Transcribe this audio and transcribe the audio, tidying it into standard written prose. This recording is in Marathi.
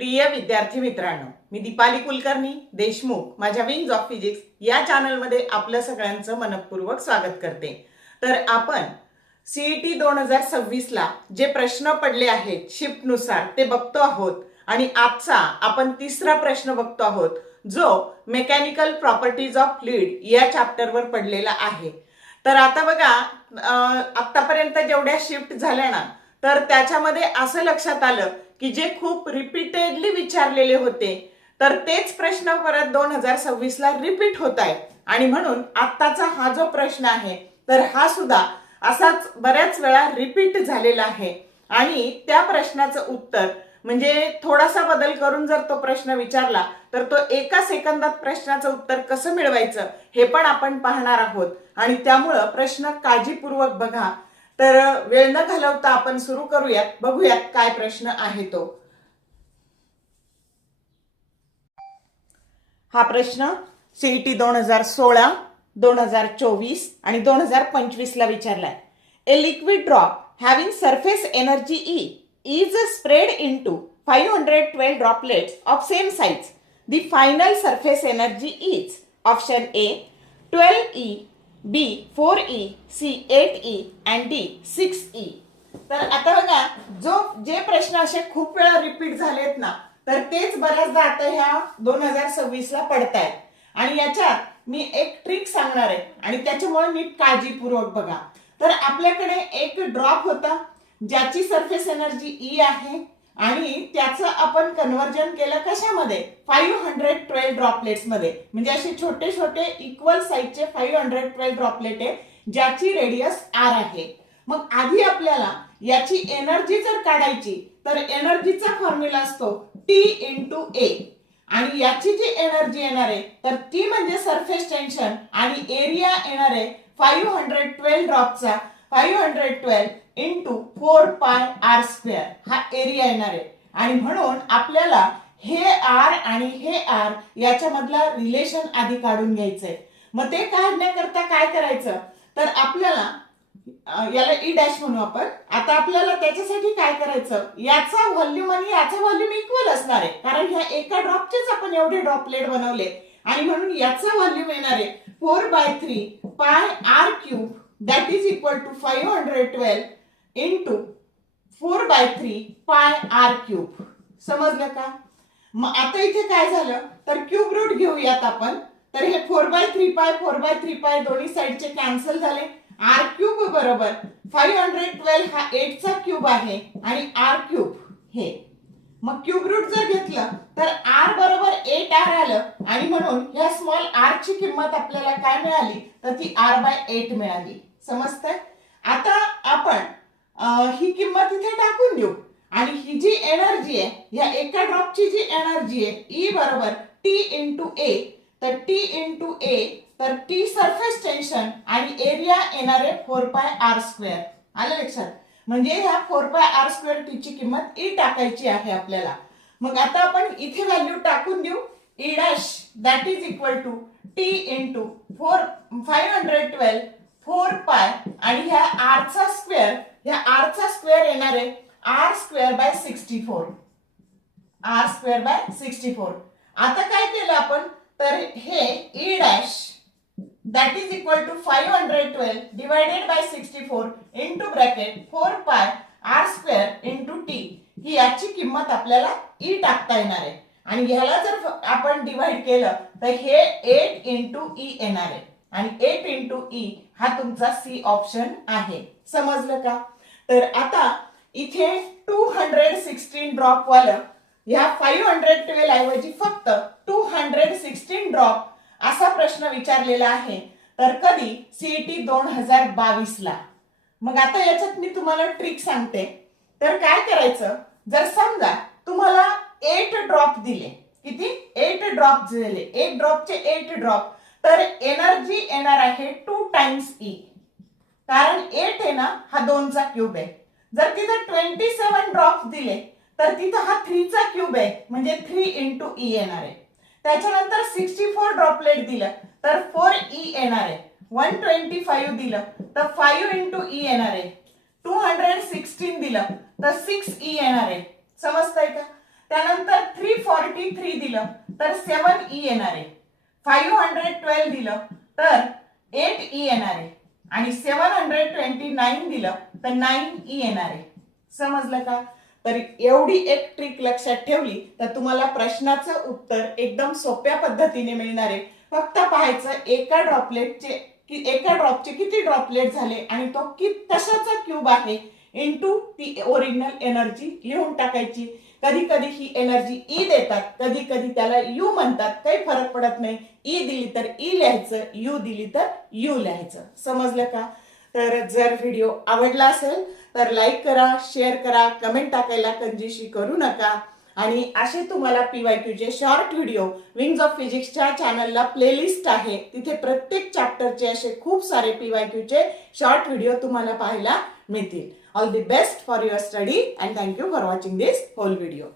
प्रिय विद्यार्थी मित्रांनो, मी दीपाली कुलकर्णी देशमुख माझ्या विंग्स ऑफ फिजिक्स या चॅनलमध्ये आपलं सगळ्यांचं मनपूर्वक स्वागत करते। तर आपण सीईटी 2026 ला जे प्रश्न पडले आहेत शिफ्ट नुसार ते बघतो आहोत आणि आजचा आपण तिसरा प्रश्न बघतो आहोत जो मेकॅनिकल प्रॉपर्टीज ऑफ फ्लुइड या चॅप्टरवर पडलेला आहे। तर आता बघा, आतापर्यंत जेवढ्या शिफ्ट झाल्या ना, तर त्याच्यामध्ये असं लक्षात आलं की जे खूप रिपीटेडली विचारलेले होते तर तेच प्रश्न परत 2026 ला रिपीट होत आहेत आणि म्हणून आत्ताचा हा जो प्रश्न आहे तर हा सुद्धा असाच बऱ्याच वेळा रिपीट झालेला आहे आणि त्या प्रश्नाचं उत्तर म्हणजे थोडासा बदल करून जर तो प्रश्न विचारला तर तो एका सेकंदात प्रश्नाचं उत्तर कसं मिळवायचं हे पण आपण पाहणार आहोत आणि त्यामुळे प्रश्न काळजीपूर्वक बघा। तर वेळ न घालवता आपण सुरू करूयात, बघूयात काय प्रश्न आहे तो। हा प्रश्न सीईटी 2016, 2024 आणि 2025 ला विचारलाय। A liquid drop having surface energy E is spread into 512 droplets of same size. The final surface energy is option A 12E, B 4E, C 8E and D 6E. तर आता बघा, जे प्रश्न असे खूप वेळा रिपीट झालेत ना, तर तेच बऱ्याचदा आता ह्या 2026 ला पडतायत आणि याच्यात मी एक ट्रिक सांगणार आहे आणि त्याच्यामुळे नीट काळजीपूर्वक बघा। तर आपल्याकडे एक ड्रॉप होता ज्याची सरफेस एनर्जी ई आहे आणि त्याचं आपण कन्वर्जन केलं कशामध्ये 512 ड्रॉपलेट्स मध्ये, म्हणजे असे छोटे छोटे इक्वल साइजचे 512 ड्रॉपलेट आहे ज्याची रेडियस आर आहे। मग आधी आपल्याला याची एनर्जी जर काढायची तर एनर्जीचा फॉर्म्युला असतो टी इंटू ए आणि याची जी एनर्जी येणार आहे तर ती म्हणजे सरफेस टेन्शन आणि एरिया येणार आहे 512 ड्रॉपचा 512 इंटू 4 पाय आर स्क्वेअर हा एरिया येणार आहे आणि म्हणून आपल्याला हे आर आणि हे आर याच्यामधला रिलेशन आधी काढून घ्यायचंय। मग ते काढण्याकरता काय करायचं तर आपल्याला याला ई डॅश म्हणू आपण। आता आपल्याला त्याच्यासाठी काय करायचं, याचा व्हॉल्यूम आणि याचा व्हॉल्यूम इक्वल असणार आहे कारण ह्या एका ड्रॉपचेच आपण एवढे ड्रॉपलेट बनवले आणि म्हणून याचा व्हॉल्यूम येणार आहे 4/3 pi R cube that is equal to 512 into 4/3 pi R cube. समजलं का? मग आता इथे काय झालं तर क्यूब रूट घेऊयात आपण। तर हे 4/3 पाय 4/3 पाय दोन्ही साइडचे कॅन्सल झाले। आर क्यूब बरोबर 512 हा 8 चा क्यूब आहे आणि आर क्यूब हे, मग क्यूब रूट जर घेतलं तर आर बरोबर 8r आलं आणि म्हणून ह्या स्मॉल आर ची किंमत आपल्याला काय मिळाली तर ती r/8 मिळाली। समजतंय? आता आपण ही किंमत इथे टाकून देऊ आणि ही जी एनर्जी आहे या एका ड्रॉपची जी एनर्जी आहे ई बरोबर टी इंटू ए, तर टी इंटू ए तर टी सरफेस टेन्शन आणि एरिया येणार आहे 4 पाय आर स्क्वेअर। आलं लक्षात? म्हणजे ह्या 4 पाय आर स्क्वेअर टी ची किंमत ई टाकायची आहे आपल्याला। मग आता आपण इथे व्हॅल्यू टाकून देऊ E dash that is equal to T into 512 4 पाय आणि ह्या आर चा स्क्वेअर, ह्या आर चा स्क्वेअर येणार आहे R square by 64, R square by 64। आता काय केलं आपण तर हे E dash that is equal to 512 divided by 64 into bracket 4 pi R square into T ही याची किंमत आपल्याला ई टाकता येणार आहे आणि ह्याला जर आपण डिवाइड केलं तर हे 8 इंटू ई येणार आहे आणि 8 इंटू ई हा तुमचा सी ऑप्शन आहे। समजलं का? तर आता इथे 216 ड्रॉप वाला ह्या 512 ऐवजी फक्त 216 ड्रॉप असा प्रश्न विचारलेला आहे तर कधी सीईटी 2022 ला। मग आता याच्यात मी तुम्हाला ट्रिक सांगते। तर काय करायचं, जर समजा तुम्हाला 8 ड्रॉप दिले, किती 8 ड्रॉप दिले, एक ड्रॉपचे 8 ड्रॉप, तर एनर्जी येणार आहे 2 टाइम्स ई कारण 8 आहे ना हा 2 चा क्यूब आहे। जर तिथे 27 ड्रॉप दिले तर तिथं हा 3 चा क्यूब आहे म्हणजे 3 इंटू ई येणार आहे। त्याच्यानंतर 64 ड्रॉपलेट दिलं तर 4e येणार आहे। 125 दिलं तर 5 इंटू ई येणार आहे। 216 दिलं तर 6e येणार आहे। समजतंय का? त्यानंतर 343 दिलं तर 7e येणार आहे. 512 दिलं तर 8e येणार आहे आणि 729 दिलं तर 9e येणार आहे. समजलं का? तर एवढी एक ट्रिक लक्षात ठेवली तर तुम्हाला प्रश्नाचं उत्तर एकदम सोप्या पद्धतीने मिळणार आहे. फक्त पाहायचं एका ड्रॉपचे किती ड्रॉपलेट झाले आणि तो कशाचा क्यूब आहे इनटू ती ओरिजिनल एनर्जी लिहून टाकायची. कधी कधी ही एनर्जी ई देतात, कधी कधी त्याला यू म्हणतात, काही फरक पडत नाही. ई दिली तर ई लिहायचं, यू दिली तर यू लिहायचं. समजलं का? तर जर व्हिडिओ आवडला असेल तर लाईक करा, शेअर करा, कमेंट टाकायला कंजूसी करू नका. आणि असे तुम्हाला पीवायक्यूचे शॉर्ट व्हिडिओ विंग्स ऑफ फिजिक्सच्या चॅनलला प्लेलिस्ट आहे, तिथे प्रत्येक चॅप्टरचे असे खूप सारे पीवायक्यूचे शॉर्ट व्हिडिओ तुम्हाला पाहायला मिळतील. All the best for your study and thank you for watching this whole video.